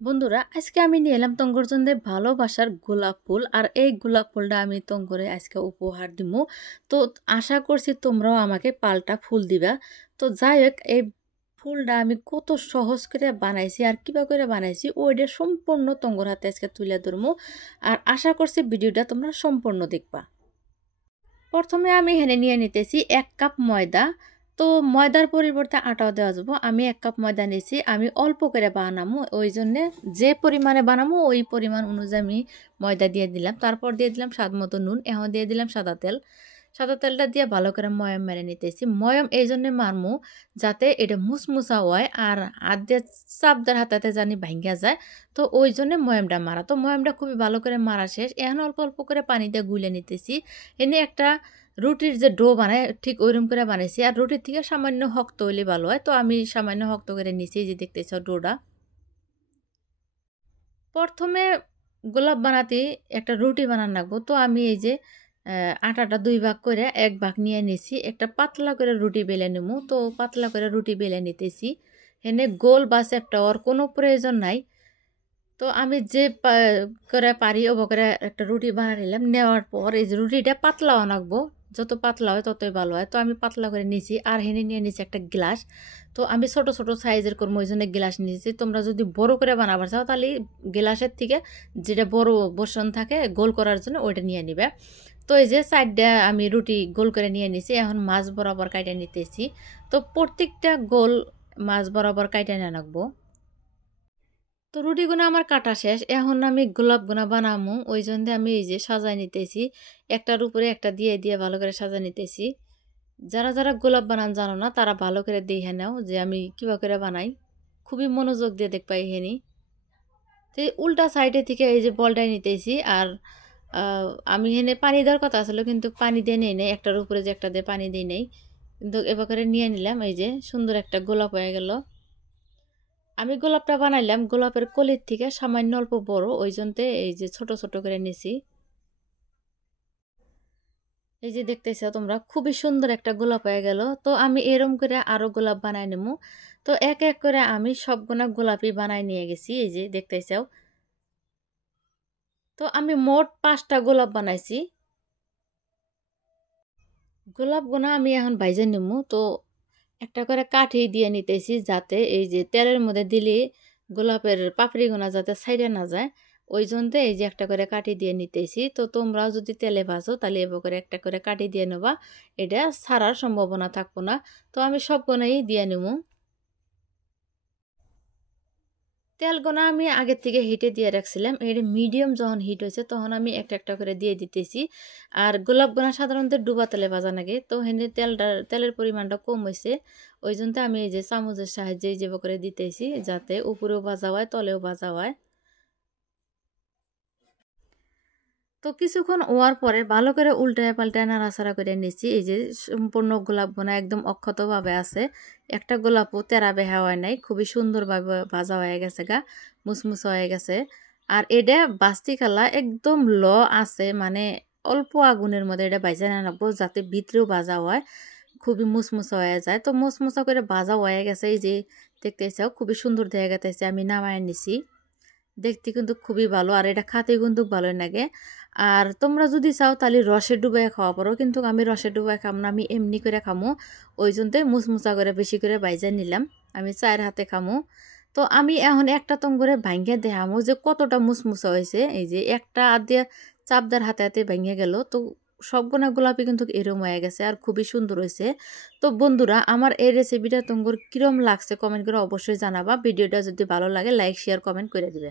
বন্ধুরা আজকে আমি নিয়ে এলাম তঙ্গর জন্য ভালোবাসার গোলাপ ফুল আর এই গোলাপ ফুলটা আমি তঙ্গরে আজকে উপহার দিব। তো আশা করছি তোমরাও আমাকে পাল্টা ফুল দিবা। তো যাই হোক এই ফুলটা আমি কত সহজ করে বানাইছি আর কিভাবে করে বানাইছি ওইটা সম্পূর্ণ তঙ্গর হাতে আজকে তুলে ধরবো। আর আশা করছি ভিডিওটা তোমরা সম্পূর্ণ দেখবা। প্রথমে আমি এখানে নিয়ে নিতেছি 1 কাপ ময়দা। তো ময়দার পরিবর্তে আটাও দেওয়া যাবো। আমি 1 কাপ ময়দা নিয়েছি, আমি অল্প করে বানাবো, ওই জন্যে যে পরিমাণে বানাবো ওই পরিমাণ অনুযায়ী আমি ময়দা দিয়ে দিলাম। তারপর দিয়ে দিলাম স্বাদ মতো নুন, এখন দিয়ে দিলাম সাদা তেল। সাদা তেলটা দিয়ে ভালো করে ময়ম মেরে নিতেছি। ময়ম এই জন্যে মারমু যাতে এটা মুসমুসা হয় আর হাত দিয়ে চাপদার হাতাতে জানি ভাঙ্গা যায়। তো ওই জন্যে ময়মটা মারা। তো ময়মটা খুবই ভালো করে মারা শেষ। এখন অল্প অল্প করে পানি দিয়ে গুলে নিতেছি। এনে একটা রুটির যে ডো বানায় ঠিক ওইরকম করে বানাইছি। আর রুটির থেকে সামান্য শক্ত হইলে ভালো হয়। তো আমি সামান্য শক্ত করে নিছি, যে দেখতেছ ডোটা। প্রথমে গোলাপ বানাতে একটা রুটি বানান লাগবো। তো আমি এই যে আটাটা 2 ভাগ করে 1 ভাগ নিয়ে নিছি। একটা পাতলা করে রুটি বেলে নেবো। তো পাতলা করে রুটি বেলে নিতেছি। এনে গোল বা চ্যাপ্টা ওর কোনো প্রয়োজন নাই। তো আমি যে করে পারি ও করে একটা রুটি বানিয়ে নিলাম। নেওয়ার পর এই যে রুটিটা পাতলা বানাবো, যত পাতলা হয় ততই ভালো হয়। তো আমি পাতলা করে নিছি। আর হেনে নিয়ে নিছি একটা গ্লাস। তো আমি ছোট ছোট সাইজের করবো ওই জন্য গ্লাস নিয়েছি। তোমরা যদি বড় করে বানাবার চাও তাহলে গ্লাসের থেকে যেটা বড় বসন থাকে গোল করার জন্য ওইটা নিয়ে নিবে। তো এই যে সাইডটা আমি রুটি গোল করে নিয়ে নিছি। এখন মাছ বরাবর কাইটে নিতেছি। তো প্রত্যেকটা গোল মাছ বরাবর কাইটে নিয়ে রাখবো। তো রুটিগুলো আমার কাটা শেষ। এখন আমি গোলাপগুনা বানামু, ওই জন্য আমি এই যে সাজাই নিতেছি। একটার উপরে একটা দিয়ে দিয়ে ভালো করে সাজাই নিতেছি। যারা যারা গোলাপ বানান জানো না তারা ভালো করে দেখে নাও যে আমি কিভাবে করে বানাই। খুবই মনোযোগ দিয়ে দেখবা এখানে। তো উল্টা সাইডে থেকে এই যে বলটাই নিতেছি। আর আমি এখানে পানি দেওয়ার কথা আসলে, কিন্তু পানি দিয়ে নেই নাই, একটার উপরে যে একটা দিয়ে পানি দিই নেই, কিন্তু এবার করে নিয়ে নিলাম। এই যে সুন্দর একটা গোলাপ হয়ে গেল। আমি গোলাপটা বানাইলাম গোলাপের কলির থেকে সামান্য অল্প বড়, ওই জন্যে এই যে ছোট ছোট করে নিছি। এই যে দেখতেছ তোমরা খুবই সুন্দর একটা গোলাপ হয়ে গেল। তো আমি এরম করে আরো গোলাপ বানাই নেবো। তো এক এক করে আমি সবগুলা গোলাপই বানাই নিয়ে গেছি, এই যে দেখতেছ। তো আমি মোট 5টা গোলাপ বানাইছি। গোলাপগুনা আমি এখন ভাইজে নেবো। তো একটা করে কাঠি দিয়ে নিতেছি যাতে এই যে তেলের মধ্যে দিলে গোলাপের পাপড়িগুনা যাতে ছাইড়ে না যায়, ওই জন্য এই যে একটা করে কাঠি দিয়ে নিতেছি। তো তোমরাও যদি তেলে ভাজো তাহলে এবার করে একটা করে কাঠি দিয়ে নেবা, এটা ছাড়ার সম্ভাবনা থাকবো না। তো আমি সবগুলাই দিয়ে নেব। তেলগুনা আমি আগের থেকে হিটে দিয়ে রাখছিলাম। এর মিডিয়াম যখন হিট হয়েছে তখন আমি একটা একটা করে দিয়ে দিতেছি। আর গোলাপগুনা সাধারণত ডুবা তেলে ভাজা লাগে। তো হেনে তেলের পরিমাণটা কম হয়েছে, ওই জন্য আমি এই যে চামচের সাহায্যে যেভাবে করে দিতেছি যাতে উপরেও ভাজা হয় তলেও ভাজা হয়। তো কিছুক্ষণ হওয়ার পরে ভালো করে উল্টায় পাল্টায় নাড়াচাড়া করে নিচ্ছি। এই যে সম্পূর্ণ গোলাপগুনা একদম অক্ষতভাবে আছে, একটা গোলাপও তেরা বেহা হয় নাই, খুবই সুন্দরভাবে ভাজা হয়ে গেছে গা, মুসমুসা হয়ে গেছে। আর এটা বাস্তি খালা একদম আছে, মানে অল্প আগুনের মধ্যে এটা ভাজা না রাখবো যাতে ভিতরেও ভাজা হয়, খুবই মুসমুসা হয়ে যায়। তো মুসমুসা করে ভাজা হয়ে গেছে, এই যে দেখতেছাও খুবই সুন্দর দেখা গেছে। আমি নামায় নিছি, দেখতে কিন্তু খুবই ভালো আর এটা খাতে কিন্তু ভালোই লাগে। আর তোমরা যদি চাও তাহলে রসে ডুবাই খাওয়া পারো, কিন্তু আমি রসে ডুবাই খাম না, আমি এমনি করে খামো। ওই জন্য মুচমুচা করে বেশি করে বাইজা নিলাম, আমি 4 হাতে খামো। তো আমি এখন একটা তম করে ভাঙ্গে দেখামো যে কতটা মুচমুচা হয়েছে। এই যে একটা দিয়ে চাপদার হাতে হাতে ভেঙে গেল। তো সবগুলা গোলাপি কিন্তু এরম হয়ে গেছে আর খুবই সুন্দর হয়েছে। তো বন্ধুরা আমার এই রেসিপিটা তোমার কিরম লাগছে কমেন্ট করে অবশ্যই জানাবা। ভিডিওটা যদি ভালো লাগে লাইক শেয়ার কমেন্ট করে দিবে।